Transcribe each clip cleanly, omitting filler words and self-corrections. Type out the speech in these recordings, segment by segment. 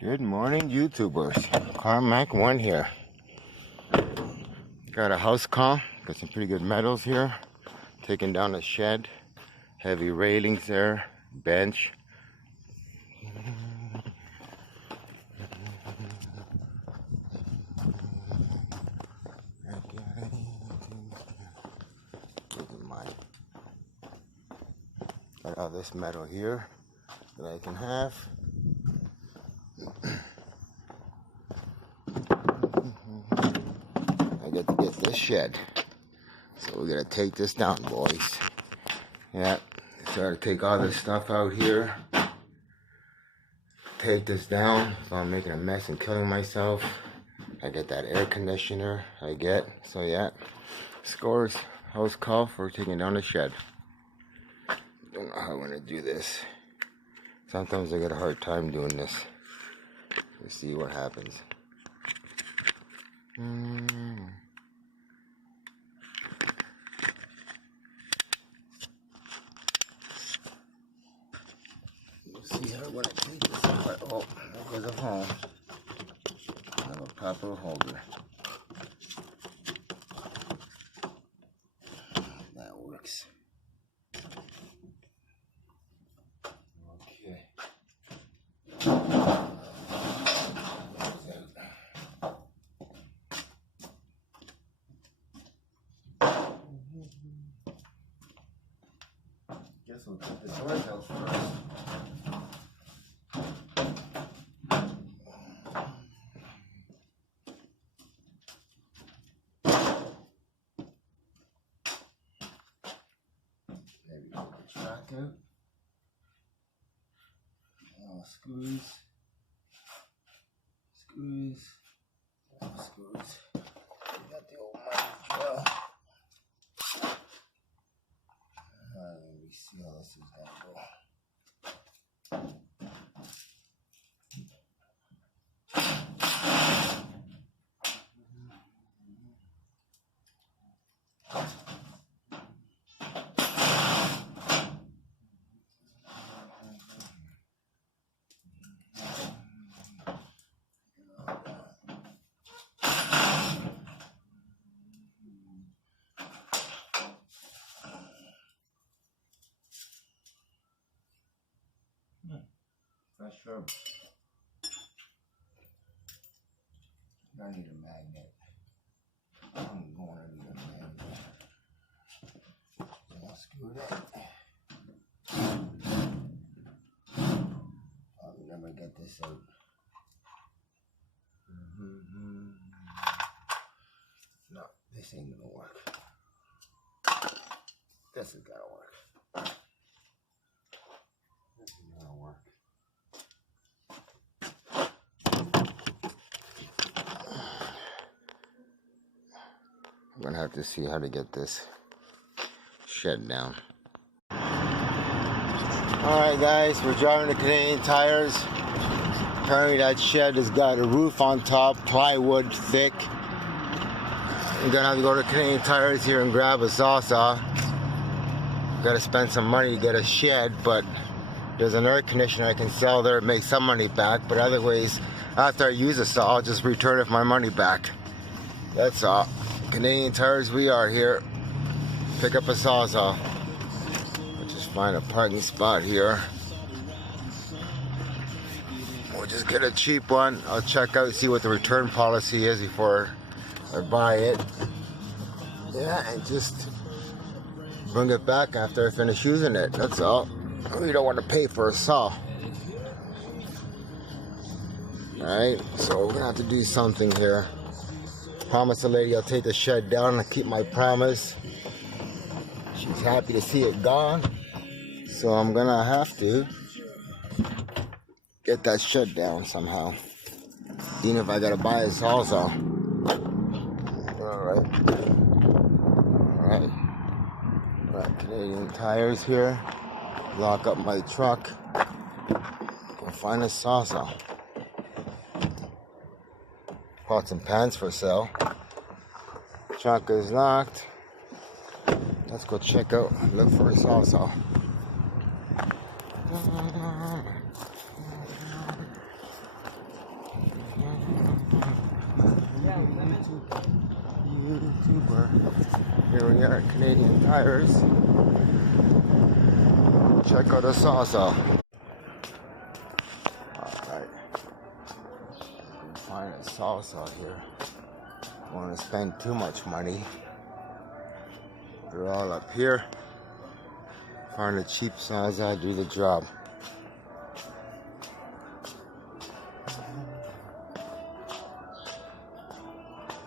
Good morning, YouTubers. Carmack 1 here. Got a house call. Got some pretty good metals here. Taking down a shed. Heavy railings there. Bench. Got all this metal here that I can have. I get to get this shed. So we're gonna take this down, boys. Yeah, so to take all this stuff out here. Take this down. So I'm making a mess and killing myself. I get that air conditioner I get. So yeah, scores house call for taking down the shed. Don't know how I'm gonna do this. Sometimes I get a hard time doing this. Let's see what happens. Let's see how when I take this apart. Oh, there goes a hole. I have a proper holder. That works. Okay. Guess we'll put the doors out first. Maybe put the track out. Screws. Screws. Screws. We got the old mining drill. Let me see how this is gonna go. Fresh rubber. I need a magnet. I'm going to need a magnet. So I'll screw it up. I'll never get this out. No, this ain't gonna work. This is gotta work. This is gonna work. I'm gonna have to see how to get this shed down. Alright guys, we're driving to Canadian Tires. Apparently that shed has got a roof on top, plywood thick. I'm gonna have to go to Canadian Tires here and grab a saw. Gotta spend some money to get a shed, but there's an air conditioner I can sell there, make some money back, but other ways, after I use a saw, I'll just return it for my money back. That's all. Canadian Tires, we are here. Pick up a sawzall. We'll just find a parking spot here. We'll just get a cheap one. I'll check out, see what the return policy is before I buy it. Yeah, and just bring it back after I finish using it. That's all. We don't want to pay for a saw. Alright, so we're gonna have to do something here. Promise the lady I'll take the shed down and keep my promise. She's happy to see it gone. So I'm gonna have to get that shed down somehow. Even if I gotta buy a sawzall. Alright. Alright. Got Canadian Tires here. Lock up my truck. Go find a sawzall. Pots and pans for sale. Trunk is locked. Let's go check out, look for a sawzall. Here we are at Canadian Tires. Check out the Sawsaw. Alright. You can find a Sawsaw here. Don't want to spend too much money. They're all up here. Find a cheap Sawsaw, do the job.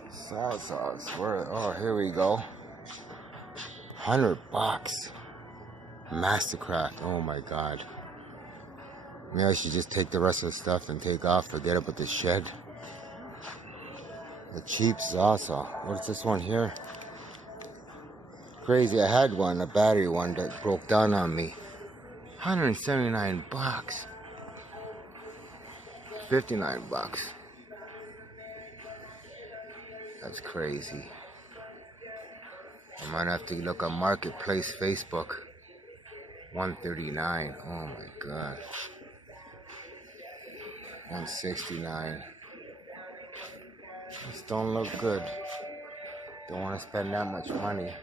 Sawsaws, where? Oh, here we go. $100. Mastercraft. Oh my God. Maybe I should just take the rest of the stuff and take off. Forget about the shed. The cheap Sawsaw. What's this one here? Crazy. I had one, a battery one that broke down on me. $179. $59. That's crazy. I might have to look on Marketplace, Facebook. $139. Oh my God. $169. This don't look good. Don't want to spend that much money.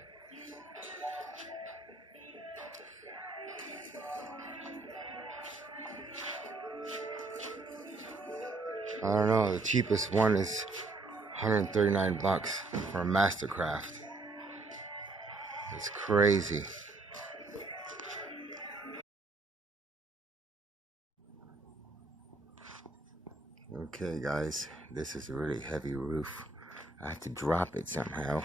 I don't know. The cheapest one is $139 for a Mastercraft. It's crazy. Okay guys, this is a really heavy roof. I have to drop it somehow.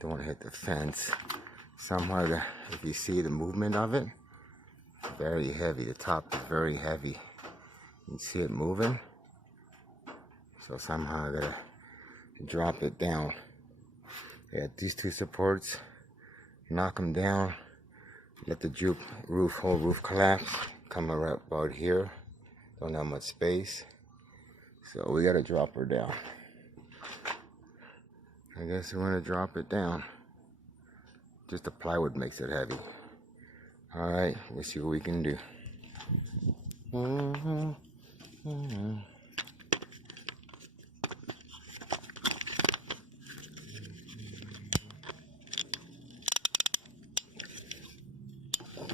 Don't want to hit the fence. Somehow, if you see the movement of it, it's very heavy. The top is very heavy. You can see it moving. So somehow I gotta drop it down. Yeah, these two supports, knock them down, let the whole roof collapse, come around about here. Don't have much space. So we gotta drop her down. I guess we're gonna drop it down. Just the plywood makes it heavy. Alright, we'll see what we can do.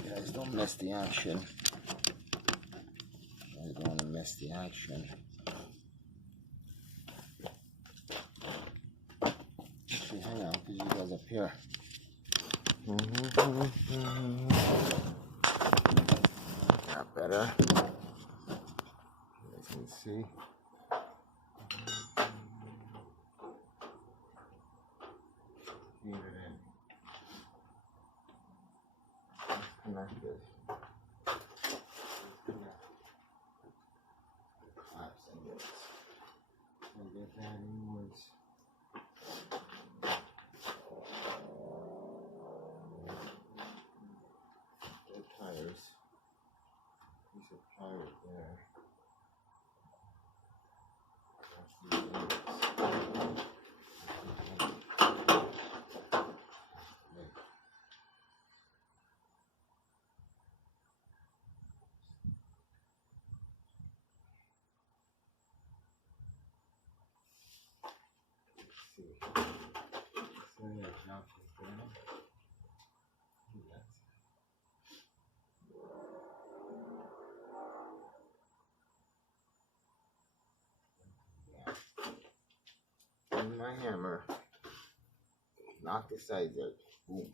Guys, don't miss the action. I don't want to miss the action. Actually, hang on, because you guys up here. Got better. You guys can see. Leave it in. Connect this. Collapse and this. And get that inwards. Tires. Piece of tire there. And my hammer, knock the sides out. Boom.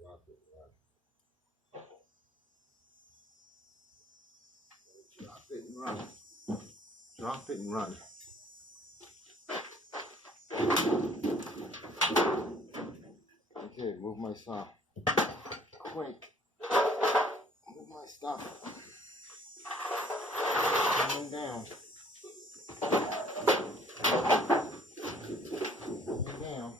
Drop it, run. Drop it and run. Drop it and run. Okay, move my saw. Quick. Move my Stop. Coming down. Coming down.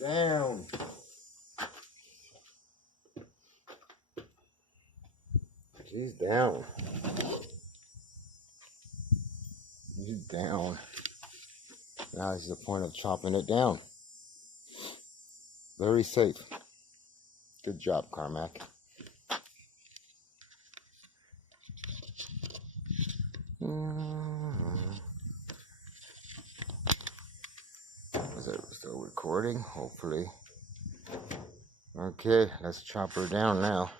Down. She's down. She's down. Now is the point of chopping it down. Very safe. Good job, Carmack. Is it still recording? Hopefully. Okay, let's chop her down now.